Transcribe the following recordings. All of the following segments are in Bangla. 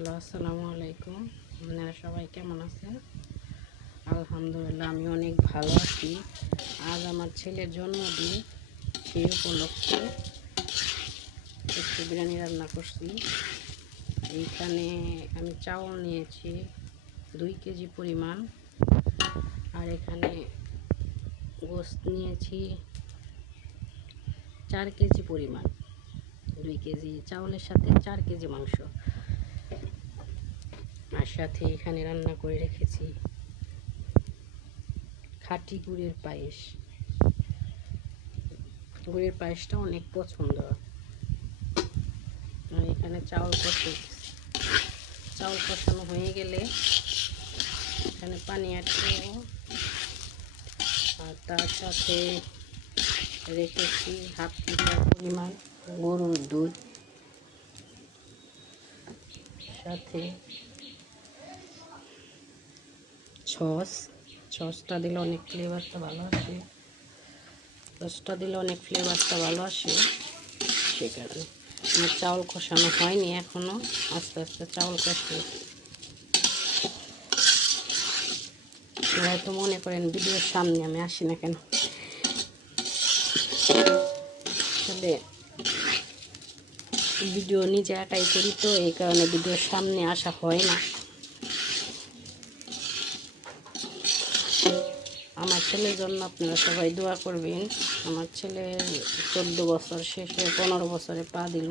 হ্যালো, আসসালামু আলাইকুম। আপনারা সবাই কেমন আছেন? আলহামদুলিল্লাহ, আমি অনেক ভালো আছি। আজ আমার ছেলের জন্মদিন, সেই উপলক্ষে একটু বিরিয়ানি রান্না করছি। এইখানে আমি চাউল নিয়েছি 2 কেজি পরিমাণ, আর এখানে গোশত নিয়েছি 4 কেজি পরিমাণ। 2 কেজি চাউলের সাথে 4 কেজি মাংস, আর সাথে এখানে রান্না করে রেখেছি খাঁটি গুড়ের পায়েস। গুড়ের পায়েসটা অনেক পছন্দ। আর এখানে চাউল কষানো হয়ে গেলে এখানে পানি অ্যাড করব, আর তার সাথে রেখেছি হাফ লিটার পরিমাণ গরুর দুধ, সাথে সসটা দিলে অনেক ফ্লেভারটা ভালো আসে। সে কারণে আমার চাউল কষানো হয়নি এখনো, আস্তে আস্তে চাউল কষানো। হয়তো মনে করেন ভিডিওর সামনে আমি আসি না কেন, আসলে ভিডিও নিজে একাই করি তো, এই কারণে ভিডিওর সামনে আসা হয় না। আমার ছেলের জন্য আপনারা সবাই দোয়া করবেন। আমার ছেলে 14 বছর শেষে 15 বছরে পা দিল।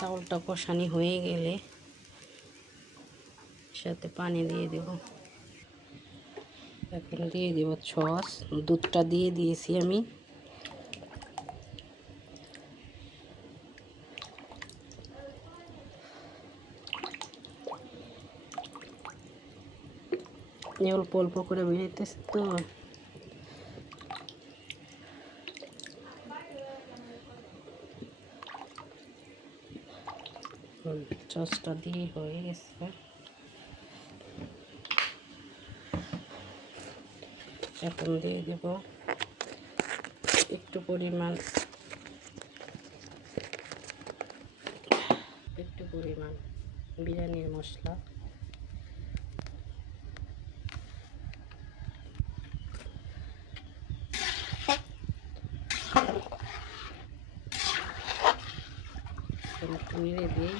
চাউলটা কষানি হয়ে গেলে সাথে পানি দিয়ে দেব। এখন দিয়ে দেব সস। দুধটা দিয়ে দিয়েছি আমি। অল্প অল্প করে বেরোতেছে তো, সসটা দিয়ে হয়ে গেছে। এখন দিয়ে দেব একটু পরিমাণ বিরিয়ানির মশলা। নেড়ে দিই।